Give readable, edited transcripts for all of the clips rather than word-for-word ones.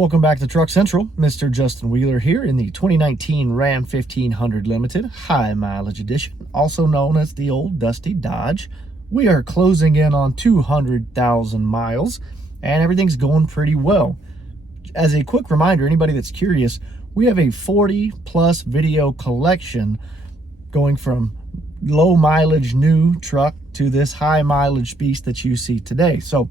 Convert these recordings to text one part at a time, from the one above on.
Welcome back to Truck Central. Mr. Justin Wheeler here in the 2019 Ram 1500 Limited High Mileage Edition, also known as the Old Dusty Dodge. We are closing in on 200,000 miles and everything's going pretty well. As a quick reminder, anybody that's curious, we have a 40+ video collection going from low mileage new truck to this high mileage beast that you see today. So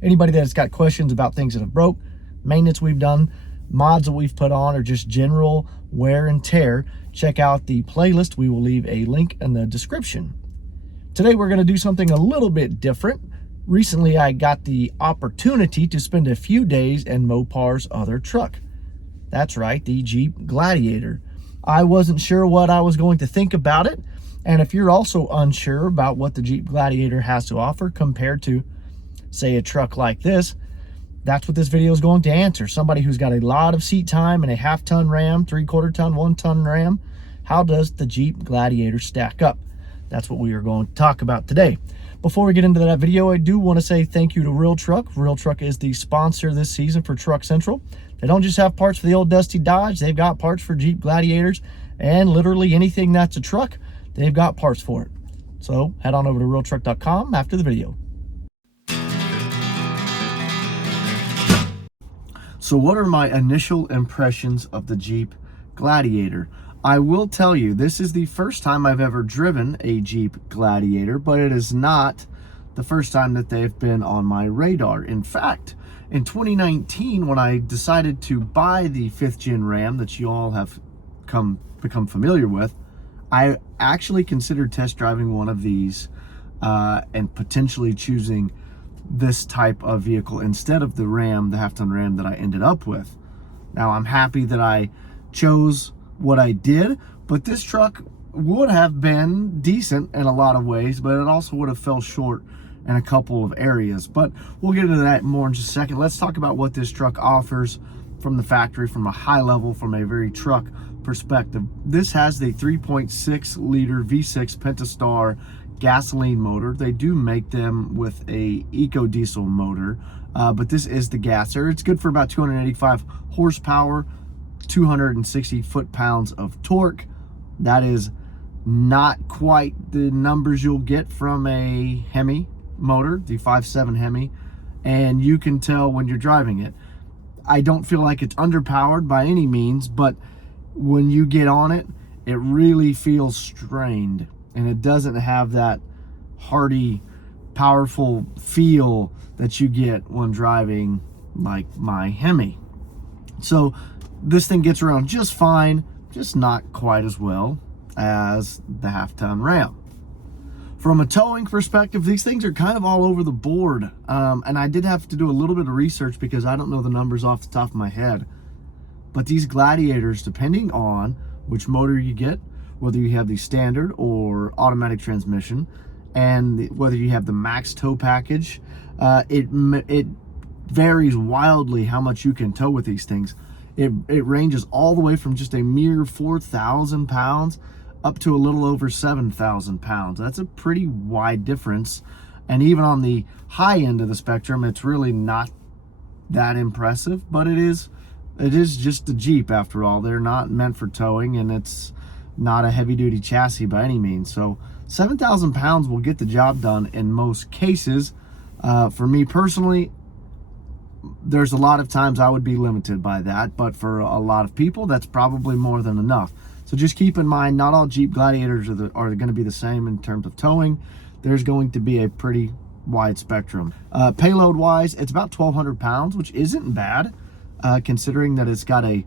anybody that's got questions about things that have broke, maintenance we've done, mods that we've put on, or just general wear and tear, check out the playlist. We will leave a link in the description. Today we're going to do something a little bit different. Recently I got the opportunity to spend a few days in Mopar's other truck. That's right, the Jeep Gladiator. I wasn't sure what I was going to think about it, and if you're also unsure about what the Jeep Gladiator has to offer compared to, say, a truck like this, that's what this video is going to answer. Somebody who's got a lot of seat time and a half-ton Ram, 3/4 ton, 1-ton Ram, how does the Jeep Gladiator stack up? That's what we are going to talk about today. Before we get into that video, I do want to say thank you to Real Truck. Real Truck is the sponsor this season for Truck Central. They don't just have parts for the old Dusty Dodge, they've got parts for Jeep Gladiators, and literally anything that's a truck, they've got parts for it. So head on over to realtruck.com after the video. So what are my initial impressions of the Jeep Gladiator? I will tell you, this is the first time I've ever driven a Jeep Gladiator, but it is not the first time that they've been on my radar. In fact, in 2019, when I decided to buy the 5th gen Ram that you all have become familiar with, I actually considered test driving one of these and potentially choosing this type of vehicle instead of the Ram, the half-ton Ram that I ended up with. Now, I'm happy that I chose what I did, but this truck would have been decent in a lot of ways, but it also would have fell short in a couple of areas. But we'll get into that more in just a second. Let's talk about what this truck offers from the factory, from a high level, from a very truck perspective. This has the 3.6 liter V6 Pentastar gasoline motor. They do make them with a eco diesel motor, but this is the gasser. It's good for about 285 horsepower, 260 foot-pounds of torque. That is not quite the numbers you'll get from a Hemi motor, the 5.7 Hemi, and you can tell when you're driving it. I don't feel like it's underpowered by any means, but when you get on it, it really feels strained, and it doesn't have that hearty, powerful feel that you get when driving like my Hemi. So this thing gets around just fine, just not quite as well as the half-ton Ram. From a towing perspective, these things are kind of all over the board, and I did have to do a little bit of research because I don't know the numbers off the top of my head. But these Gladiators, depending on which motor you get, whether you have the standard or automatic transmission, and whether you have the max tow package, it varies wildly how much you can tow with these things. It ranges all the way from just a mere 4,000 pounds up to a little over 7,000 pounds. That's a pretty wide difference. And even on the high end of the spectrum, it's really not that impressive, but it is just a Jeep after all. They're not meant for towing, and it's not a heavy duty chassis by any means. So 7,000 pounds will get the job done in most cases. For me personally, there's a lot of times I would be limited by that, but for a lot of people, that's probably more than enough. So just keep in mind, not all Jeep Gladiators are going to be the same in terms of towing. There's going to be a pretty wide spectrum. Payload wise, it's about 1,200 pounds, which isn't bad, considering that it's got a,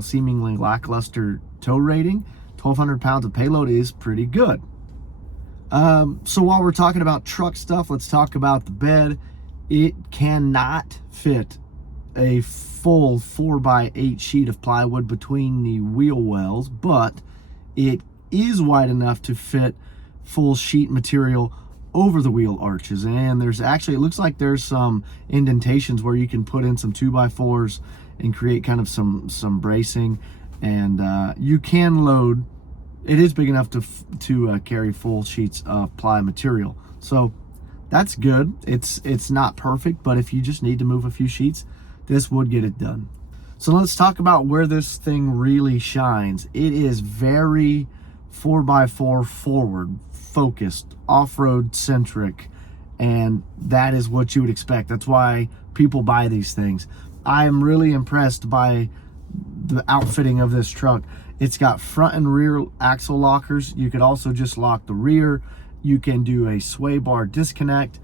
seemingly lackluster tow rating. 1,200 pounds of payload is pretty good. So while we're talking about truck stuff, let's talk about the bed. It cannot fit a full 4x8 sheet of plywood between the wheel wells, but it is wide enough to fit full sheet material over the wheel arches. And there's actually, it looks like there's some indentations where you can put in some 2x4s and create kind of some bracing, and you can load. It is big enough to carry full sheets of ply material. So that's good. It's not perfect, but if you just need to move a few sheets, this would get it done. So let's talk about where this thing really shines. It is very 4x4 forward focused, off-road centric, and that is what you would expect. That's why people buy these things. I am really impressed by the outfitting of this truck. It's got front and rear axle lockers. You could also just lock the rear. You can do a sway bar disconnect.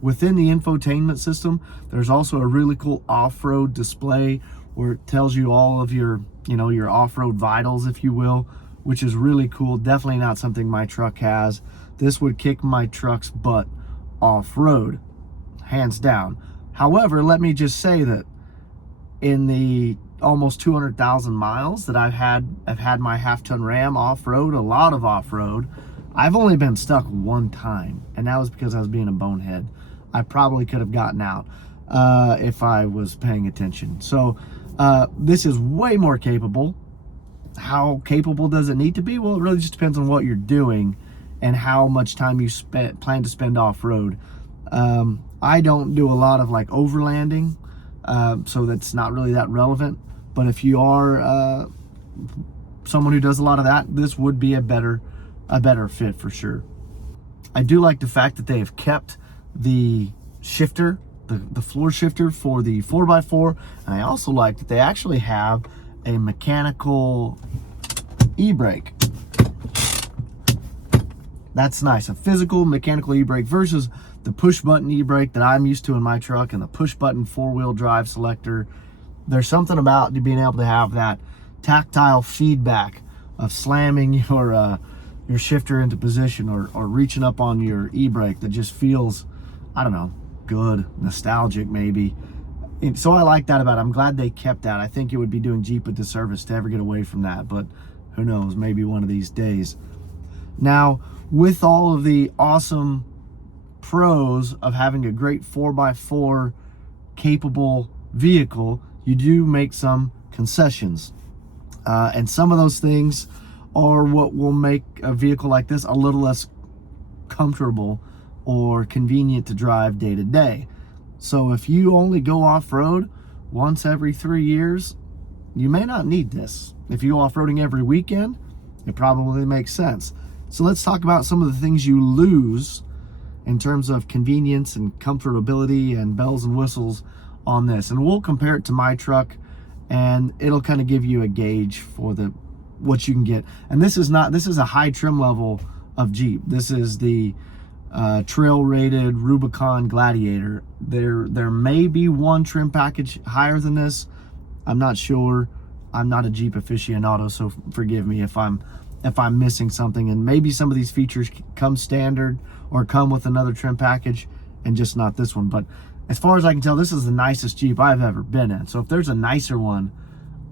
Within the infotainment system, there's also a really cool off-road display where it tells you all of your, your off-road vitals, if you will, which is really cool. Definitely not something my truck has. This would kick my truck's butt off-road, hands down. However, let me just say that in the almost 200,000 miles that I've had my half-ton Ram off-road, a lot of off-road, I've only been stuck one time, and that was because I was being a bonehead. I probably could have gotten out if I was paying attention. So this is way more capable. How capable does it need to be? Well, it really just depends on what you're doing and how much time you plan to spend off-road. I don't do a lot of like overlanding, so that's not really that relevant. But if you are someone who does a lot of that, this would be a better fit for sure. I do like the fact that they have kept the shifter, the floor shifter for the 4x4, and I also like that they actually have a mechanical e-brake. That's nice, a physical mechanical e-brake versus the push button e-brake that I'm used to in my truck and the push button four-wheel drive selector. There's something about being able to have that tactile feedback of slamming your shifter into position or reaching up on your e-brake that just feels, I don't know, good, nostalgic maybe. And so I like that about it. I'm glad they kept that. I think it would be doing Jeep a disservice to ever get away from that, but who knows, maybe one of these days. Now, with all of the awesome pros of having a great 4x4 capable vehicle, you do make some concessions. And some of those things are what will make a vehicle like this a little less comfortable or convenient to drive day to day. So if you only go off-road once every 3 years, you may not need this. If you go off-roading every weekend, it probably makes sense. So let's talk about some of the things you lose in terms of convenience and comfortability and bells and whistles on this. And we'll compare it to my truck, and it'll kind of give you a gauge for what you can get. And this is a high trim level of Jeep. This is the trail rated Rubicon Gladiator. There may be one trim package higher than this. I'm not sure. I'm not a Jeep aficionado, so forgive me if I'm missing something, and maybe some of these features come standard or come with another trim package and just not this one. But as far as I can tell, this is the nicest Jeep I've ever been in. So if there's a nicer one,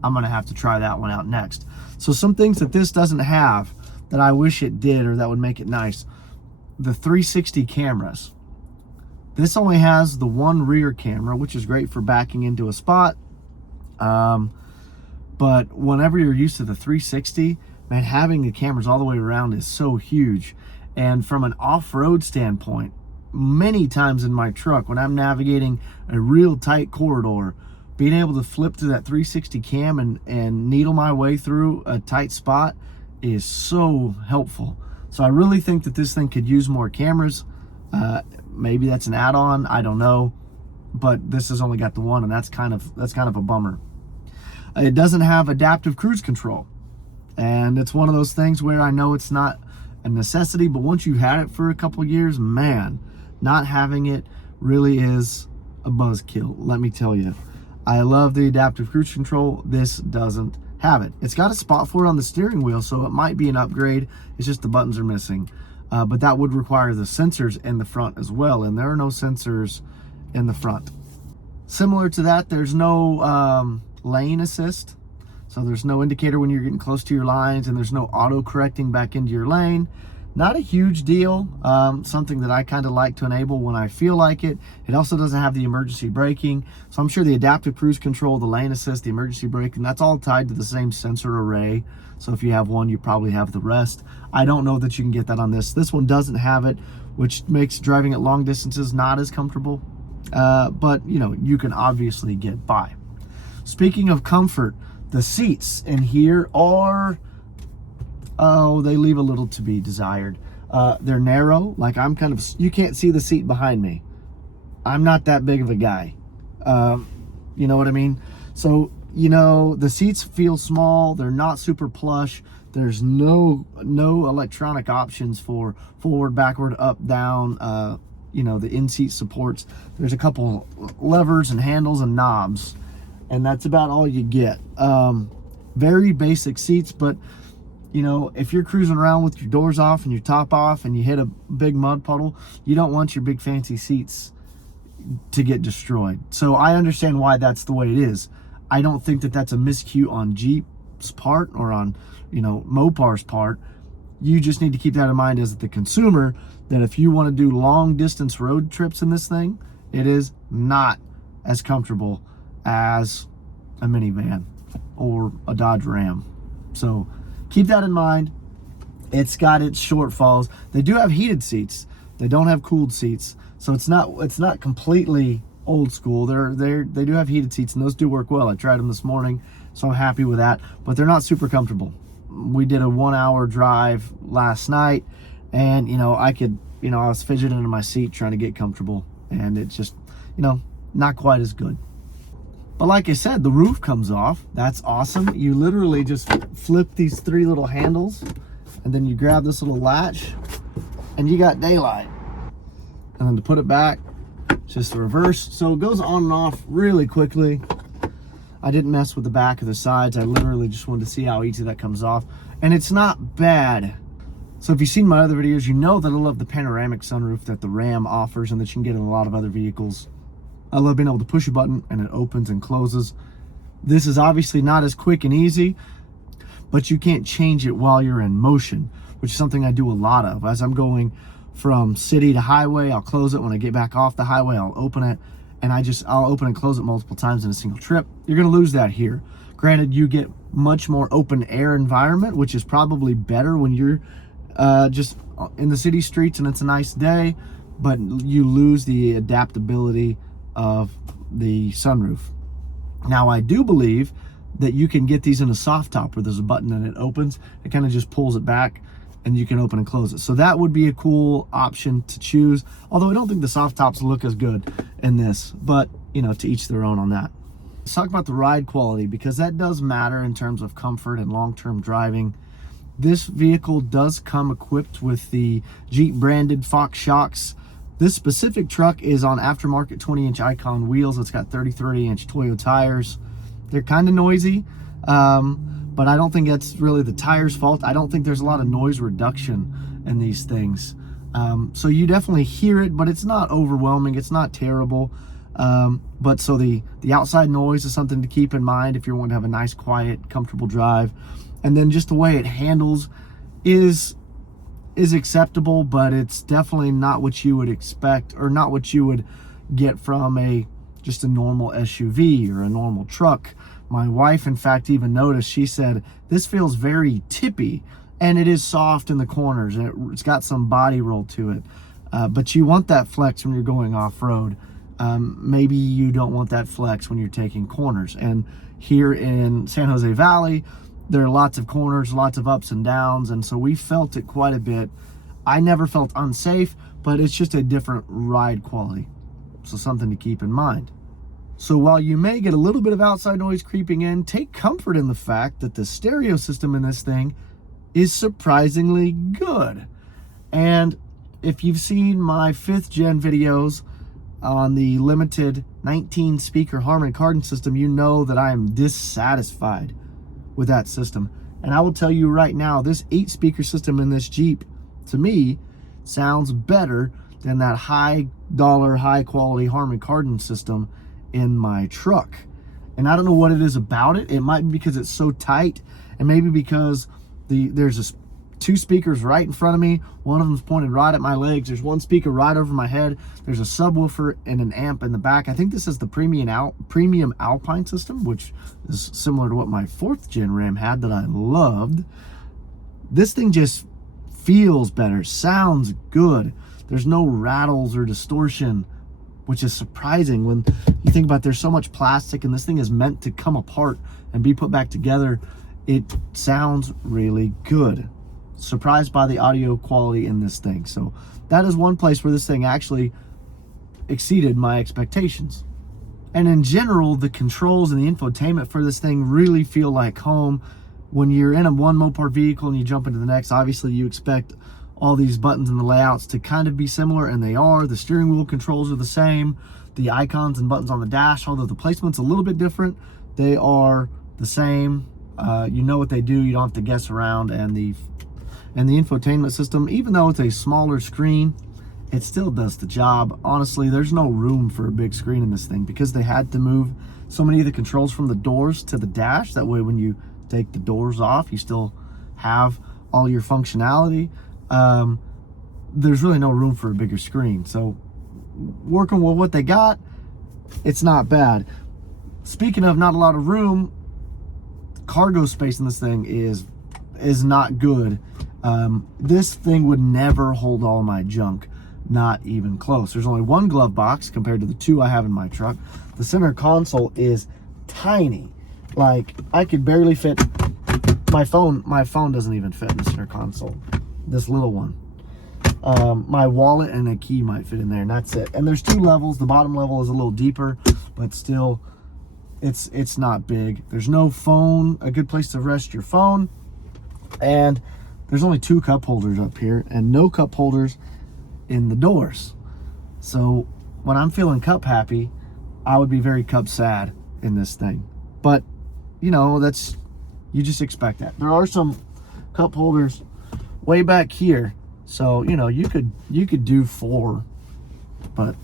I'm gonna have to try that one out next. So some things that this doesn't have that I wish it did or that would make it nice: the 360 cameras. This only has the one rear camera, which is great for backing into a spot. But whenever you're used to the 360, man, having the cameras all the way around is so huge. And from an off-road standpoint, many times in my truck, when I'm navigating a real tight corridor, being able to flip to that 360 cam and needle my way through a tight spot is so helpful. So I really think that this thing could use more cameras. Maybe that's an add-on, I don't know. But this has only got the one, and that's kind of a bummer. It doesn't have adaptive cruise control. And it's one of those things where I know it's not a necessity, but once you've had it for a couple of years, man, not having it really is a buzzkill, let me tell you. I love the adaptive cruise control. This doesn't have it. It's got a spot for it on the steering wheel, so it might be an upgrade. It's just the buttons are missing. But that would require the sensors in the front as well, and there are no sensors in the front. Similar to that, there's no lane assist. So there's no indicator when you're getting close to your lines, and there's no auto correcting back into your lane. Not a huge deal, something that I kind of like to enable when I feel like it. It also doesn't have the emergency braking. So I'm sure the adaptive cruise control, the lane assist, the emergency braking, that's all tied to the same sensor array. So if you have one, you probably have the rest. I don't know that you can get that on this. This one doesn't have it, which makes driving at long distances not as comfortable. but you know, you can obviously get by. Speaking of comfort, the seats in here are, oh, they leave a little to be desired. They're narrow, like I'm kind of, you can't see the seat behind me. I'm not that big of a guy. You know what I mean? So, you know, the seats feel small. They're not super plush. There's no electronic options for forward, backward, up, down, you know, the in-seat supports. There's a couple levers and handles and knobs, and that's about all you get. Very basic seats, but you know, if you're cruising around with your doors off and your top off and you hit a big mud puddle, you don't want your big fancy seats to get destroyed. So I understand why that's the way it is. I don't think that that's a miscue on Jeep's part or on, you know, Mopar's part. You just need to keep that in mind as the consumer, that if you want to do long distance road trips in this thing, it is not as comfortable as a minivan or a Dodge Ram. So keep that in mind. It's got its shortfalls. They do have heated seats. They don't have cooled seats. So it's not completely old school. They do have heated seats, and those do work well. I tried them this morning, so I'm happy with that. But they're not super comfortable. We did a 1-hour drive last night, and you know, I was fidgeting in my seat trying to get comfortable, and it's just, you know, not quite as good. But like I said, the roof comes off. That's awesome. You literally just flip these 3 little handles, and then you grab this little latch, and you got daylight. And then to put it back, just the reverse. So it goes on and off really quickly. I didn't mess with the back or the sides. I literally just wanted to see how easy that comes off. And it's not bad. So if you've seen my other videos, you know that I love the panoramic sunroof that the Ram offers and that you can get in a lot of other vehicles. I love being able to push a button and it opens and closes. This is obviously not as quick and easy, but you can't change it while you're in motion, which is something I do a lot of. As I'm going from city to highway, I'll close it. When I get back off the highway, I'll open it, and I'll open and close it multiple times in a single trip. You're gonna lose that here. Granted, you get much more open air environment, which is probably better when you're just in the city streets and it's a nice day, but you lose the adaptability of the sunroof. Now, I do believe that you can get these in a soft top where there's a button and it opens. It kind of just pulls it back and you can open and close it. So that would be a cool option to choose. Although I don't think the soft tops look as good in this, but you know, to each their own on that. Let's talk about the ride quality, because that does matter in terms of comfort and long-term driving. This vehicle does come equipped with the Jeep branded Fox shocks. This specific truck is on aftermarket 20-inch Icon wheels. It's got 33-inch Toyo tires. They're kind of noisy, but I don't think that's really the tire's fault. I don't think there's a lot of noise reduction in these things. So you definitely hear it, but it's not overwhelming. It's not terrible. But so the outside noise is something to keep in mind if you want to have a nice, quiet, comfortable drive. And then just the way it handles is acceptable, but it's definitely not what you would expect, or not what you would get from just a normal SUV or a normal truck. My wife, in fact, even noticed, she said, this feels very tippy, and it is soft in the corners, and it's got some body roll to it. But you want that flex when you're going off-road. Maybe you don't want that flex when you're taking corners. And here in San Jose Valley, there are lots of corners, lots of ups and downs, and so we felt it quite a bit. I never felt unsafe, but it's just a different ride quality. So something to keep in mind. So while you may get a little bit of outside noise creeping in, take comfort in the fact that the stereo system in this thing is surprisingly good. And if you've seen my 5th gen videos on the limited 19 speaker Harman Kardon system, you know that I am dissatisfied with that system. And I will tell you right now, this 8 speaker system in this Jeep, to me, sounds better than that high dollar, high quality Harman Kardon system in my truck. And I don't know what it is about it. It might be because it's so tight, and maybe because there's 2 speakers right in front of me. One of them's pointed right at my legs. There's 1 speaker right over my head. There's a subwoofer and an amp in the back. I think this is the premium Alpine system, which is similar to what my 4th gen Ram had that I loved. This thing just feels better, sounds good. There's no rattles or distortion. which is surprising when you think about there's so much plastic and this thing is meant to come apart and be put back together. It sounds really good. Surprised by the audio quality in this thing. So that is one place where this thing actually exceeded my expectations. And in general, the controls and the infotainment for this thing really feel like home. When you're in a one Mopar vehicle and you jump into the next, obviously you expect all these buttons and the layouts to kind of be similar, and they are. The steering wheel controls are the same. The icons and buttons on the dash, although the placement's a little bit different, they are the same. You know what they do. You don't have to guess around. And the infotainment system, even though it's a smaller screen, it still does the job. Honestly, there's no room for a big screen in this thing because they had to move so many of the controls from the doors to the dash. That way when you take the doors off, you still have all your functionality. There's really no room for a bigger screen. So working with what they got, it's not bad. Speaking of not a lot of room, cargo space in this thing is not good. This thing would never hold all my junk, not even close. There's only one glove box compared to the two I have in my truck. The center console is tiny. Like, I could barely fit my phone doesn't even fit in the center console, this little one. My wallet and a key might fit in there, and that's it. And there's two levels. The bottom level is a little deeper, but still it's not big. There's no phone, a good place to rest your phone, and there's only two cup holders up here and no cup holders in the doors. So when I'm feeling cup happy, I would be very cup sad in this thing. But you know, you just expect that. There are some cup holders way back here, so you know, you could do 4, but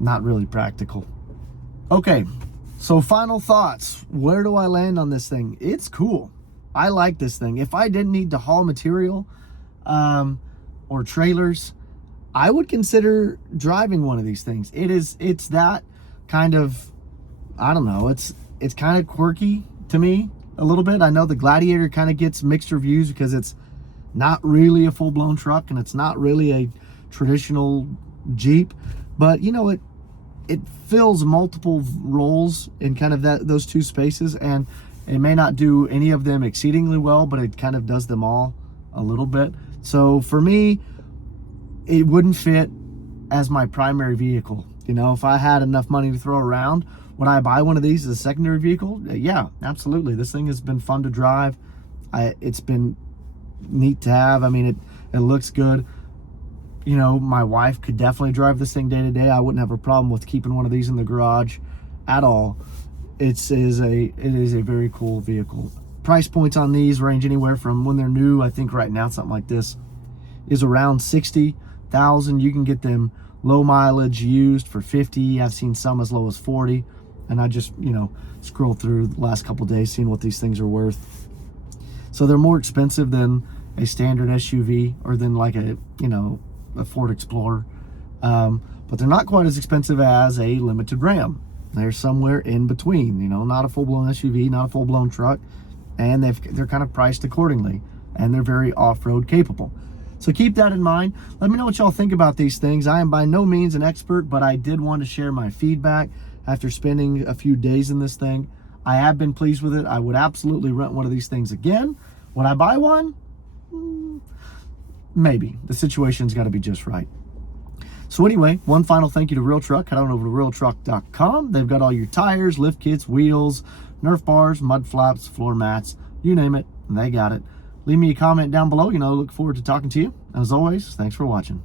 not really practical. Okay, so final thoughts. Where do I land on this thing? It's cool. I like this thing. If I didn't need to haul material or trailers, I would consider driving one of these things. It's that kind of, I don't know, it's kind of quirky to me a little bit. I know the Gladiator kind of gets mixed reviews because it's not really a full-blown truck and it's not really a traditional Jeep, but you know, it fills multiple roles in kind of those two spaces, and it may not do any of them exceedingly well, but it kind of does them all a little bit. So for me, it wouldn't fit as my primary vehicle. You know, if I had enough money to throw around, would I buy one of these as a secondary vehicle? Yeah, absolutely. This thing has been fun to drive. It's been neat to have. I mean, it looks good. You know, my wife could definitely drive this thing day to day. I wouldn't have a problem with keeping one of these in the garage at all. It is a very cool vehicle. Price points on these range anywhere from, when they're new, I think right now something like this is around $60,000. You can get them low mileage used for $50,000. I've seen some as low as $40,000, and I just, you know, scroll through the last couple days seeing what these things are worth. So they're more expensive than a standard SUV or than like a, you know, a Ford Explorer, but they're not quite as expensive as a limited Ram. They're somewhere in between, you know, not a full-blown SUV, not a full-blown truck, and they're kind of priced accordingly, and they're very off-road capable. So keep that in mind. Let me know what y'all think about these things. I am by no means an expert, but I did want to share my feedback after spending a few days in this thing. I have been pleased with it. I would absolutely rent one of these things again. Would I buy one? Maybe. The situation's got to be just right. So anyway, one final thank you to Real Truck. Head on over to realtruck.com. They've got all your tires, lift kits, wheels, Nerf bars, mud flaps, floor mats, you name it, they got it. Leave me a comment down below. You know, I look forward to talking to you. As always, thanks for watching.